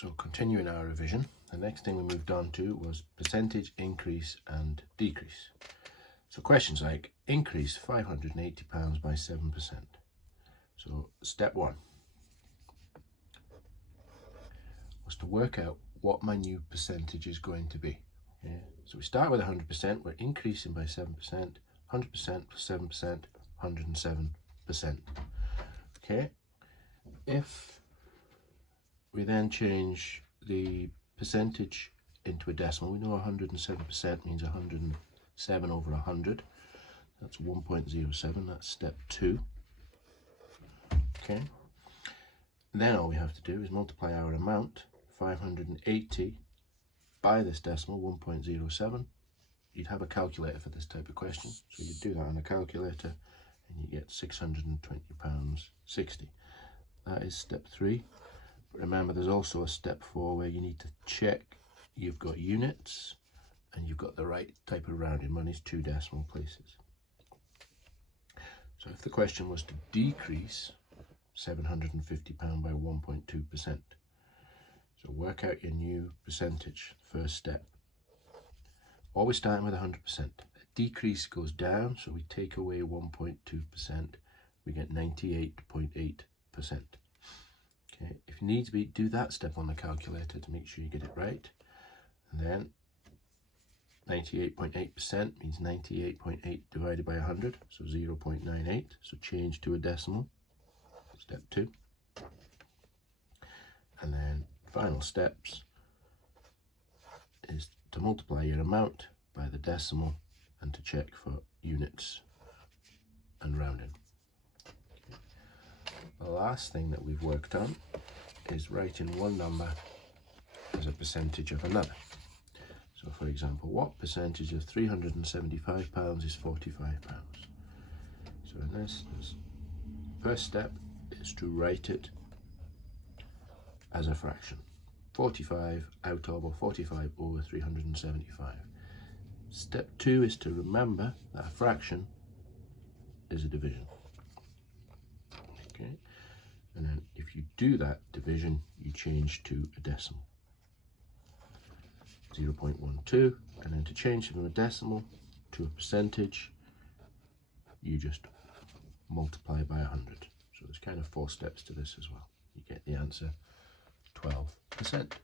So continuing our revision, the next thing we moved on to was percentage increase and decrease. So questions like increase £580 by 7%. So step one was to work out what my new percentage is going to be. Yeah. So we start with 100%, we're increasing by 7%, 100% plus 7%, 107%. Okay, if we then change the percentage into a decimal, we know 107% means 107 over 100. That's 1.07, that's step 2. Okay, then all we have to do is multiply our amount, 580, by this decimal, 1.07. You'd have a calculator for this type of question, so you'd do that on a calculator and you get £620.60. That is step 3. But remember, there's also a step 4 where you need to check you've got units and you've got the right type of rounding. Mine is 2 decimal places. So if the question was to decrease £750 by 1.2%, so work out your new percentage, first step. Always starting with 100%. A decrease goes down, so we take away 1.2%, we get 98.8%. Okay, if you need to do that step on the calculator to make sure you get it right. And then 98.8% means 98.8 divided by 100, so 0.98. So change to a decimal, step 2. And then final steps is to multiply your amount by the decimal and to check for units and rounding. The last thing that we've worked on is writing one number as a percentage of another. So for example, what percentage of £375 is £45? So in this, first step is to write it as a fraction. 45 out of, or 45 over 375. Step 2 is to remember that a fraction is a division. Okay, and then if you do that division, you change to a decimal. 0.12, and then to change from a decimal to a percentage, you just multiply by 100. So there's kind of 4 steps to this as well. You get the answer, 12%.